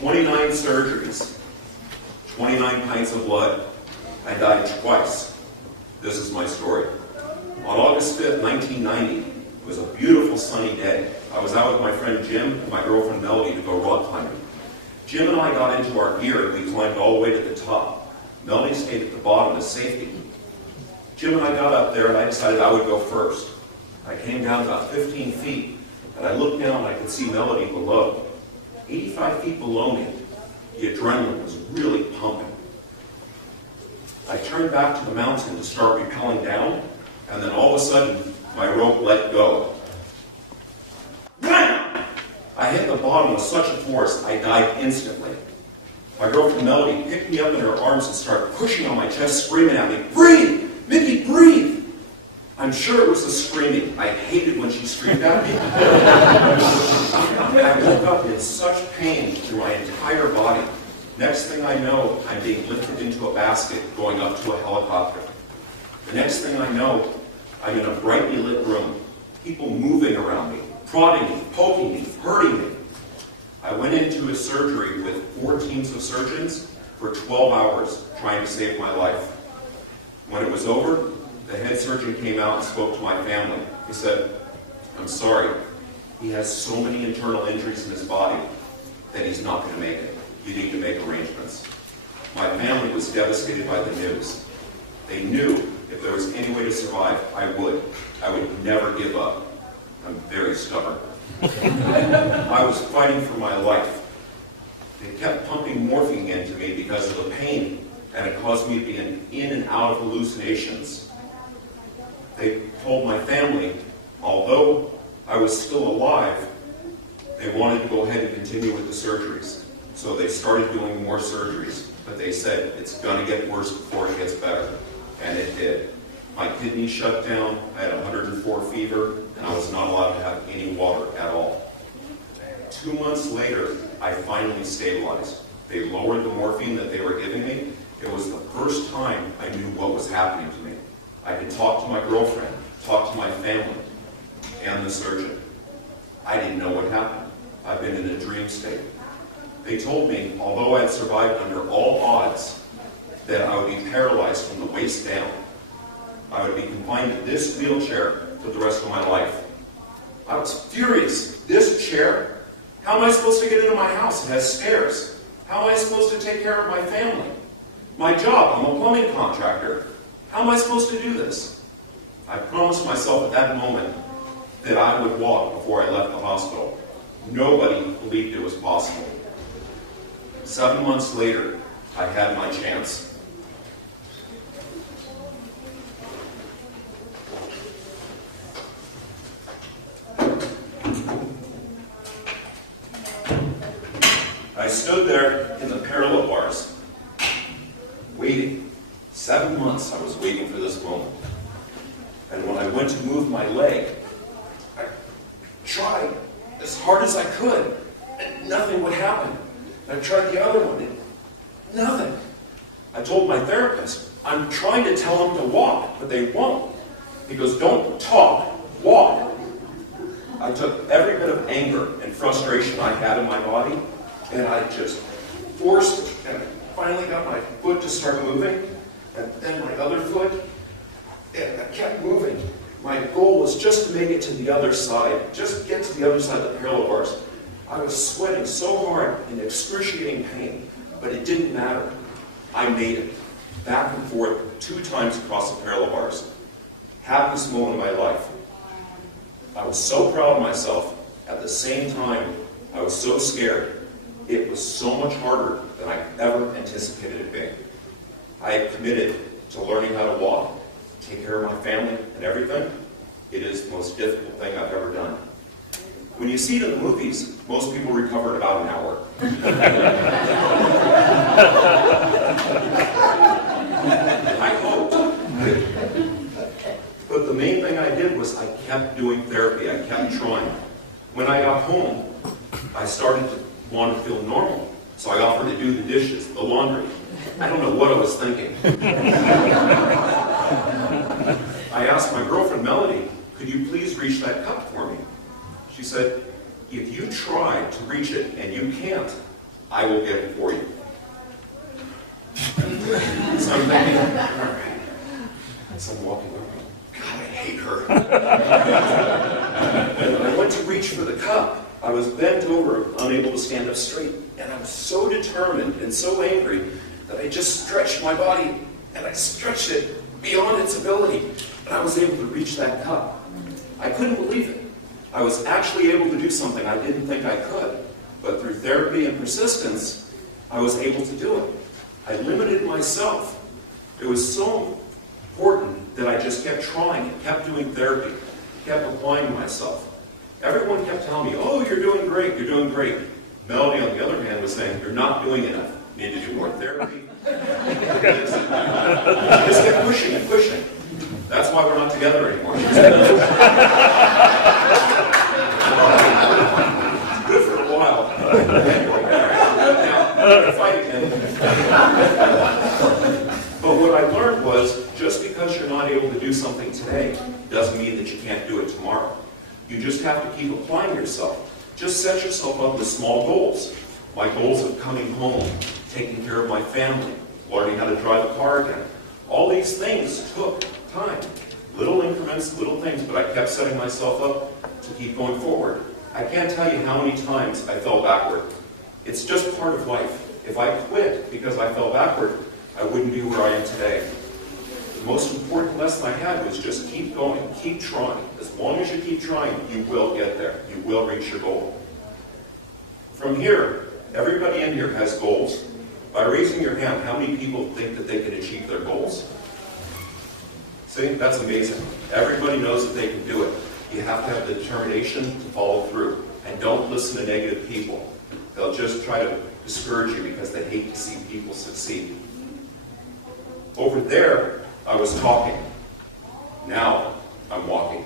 29 surgeries, 29 pints of blood. I died twice. This is my story. On August 5th, 1990, it was a beautiful sunny day. I was out with my friend Jim and my girlfriend Melody to go rock climbing. Jim and I got into our gear and we climbed all the way to the top. Melody stayed at the bottom as safety. Jim and I got up there and I decided I would go first. I came down about 15 feet and I looked down and I could see Melody below. 85 feet below me, the adrenaline was really pumping. I turned back to the mountain to start rappelling down, and then all of a sudden, my rope let go. Wham! I hit the bottom with such a force, I died instantly. My girlfriend Melody picked me up in her arms and started pushing on my chest, screaming at me, "Breathe! Mickey, breathe!" I'm sure it was the screaming. I hated when she screamed at me. I woke up in such pain through my entire body. Next thing I know, I'm being lifted into a basket going up to a helicopter. The next thing I know, I'm in a brightly lit room, people moving around me, prodding me, poking me, hurting me. I went into a surgery with 4 teams of surgeons for 12 hours trying to save my life. When it was over, the head surgeon came out and spoke to my family. He said, "I'm sorry, he has so many internal injuries in his body that he's not going to make it. You need to make arrangements." My family was devastated by the news. They knew if there was any way to survive, I would. I would never give up. I'm very stubborn. I was fighting for my life. They kept pumping morphine into me because of the pain, and it caused me to be in and out of hallucinations. They told my family, although I was still alive, they wanted to go ahead and continue with the surgeries. So they started doing more surgeries, but they said, it's going to get worse before it gets better. And it did. My kidneys shut down, I had 104 fever, and I was not allowed to have any water at all. 2 months later, I finally stabilized. They lowered the morphine that they were giving me. It was the first time I knew what was happening to me. I could talk to my girlfriend, talk to my family, and the surgeon. I didn't know what happened. I've been in a dream state. They told me, although I had survived under all odds, that I would be paralyzed from the waist down. I would be confined to this wheelchair for the rest of my life. I was furious. This chair? How am I supposed to get into my house? It has stairs. How am I supposed to take care of my family? My job, I'm a plumbing contractor. How am I supposed to do this? I promised myself at that moment that I would walk before I left the hospital. Nobody believed it was possible. 7 months later, I had my chance. I stood there in the parallel bars, waiting. 7 months I was waiting for this moment. And when I went to move my leg, I tried as hard as I could, and nothing would happen. I tried the other one, and nothing. I told my therapist, I'm trying to tell them to walk, but they won't. He goes, don't talk, walk. I took every bit of anger and frustration I had in my body, and I just forced it, and I finally got my foot to start moving, and then my other foot, and I kept moving. My goal was just to make it to the other side, just get to the other side of the parallel bars. I was sweating so hard in excruciating pain, but it didn't matter. I made it, back and forth 2 times across the parallel bars. Happiest moment of my life. I was so proud of myself. At the same time, I was so scared. It was so much harder than I ever anticipated it being. I had committed to learning how to walk, take care of my family and everything. It is the most difficult thing I've ever done. When you see it in the movies, most people recover in about an hour. I hoped. But the main thing I did was I kept doing therapy. I kept trying. When I got home, I started to want to feel normal. So I offered to do the dishes, the laundry. I don't know what I was thinking. I asked my girlfriend, Melody, could you please reach that cup for me? She said, if you try to reach it and you can't, I will get it for you. So I'm thinking, all right. So I'm walking around. God, I hate her. And when I went to reach for the cup, I was bent over, unable to stand up straight. And I was so determined and so angry that I just stretched my body, and I stretched it beyond its ability. And I was able to reach that cup. I couldn't believe it. I was actually able to do something I didn't think I could. But through therapy and persistence, I was able to do it. I limited myself. It was so important that I just kept trying and kept doing therapy, kept applying myself. Everyone kept telling me, oh, you're doing great, you're doing great. Melody, on the other hand, was saying, you're not doing enough. You need to do more therapy. I just kept pushing and pushing. That's why we're not together anymore. It's good for a while. Anyway, now, I'm going to fight again. But what I learned was, just because you're not able to do something today, doesn't mean that you can't do it tomorrow. You just have to keep applying yourself. Just set yourself up with small goals. My goals of coming home, taking care of my family, learning how to drive a car again. All these things took time. Little increments, little things, but I kept setting myself up to keep going forward. I can't tell you how many times I fell backward. It's just part of life. If I quit because I fell backward, I wouldn't be where I am today. The most important lesson I had was just keep going, keep trying. As long as you keep trying, you will get there. You will reach your goal. From here, everybody in here has goals. By raising your hand, how many people think that they can achieve their goals? See, that's amazing. Everybody knows that they can do it. You have to have the determination to follow through. And don't listen to negative people. They'll just try to discourage you because they hate to see people succeed. Over there, I was talking. Now, I'm walking.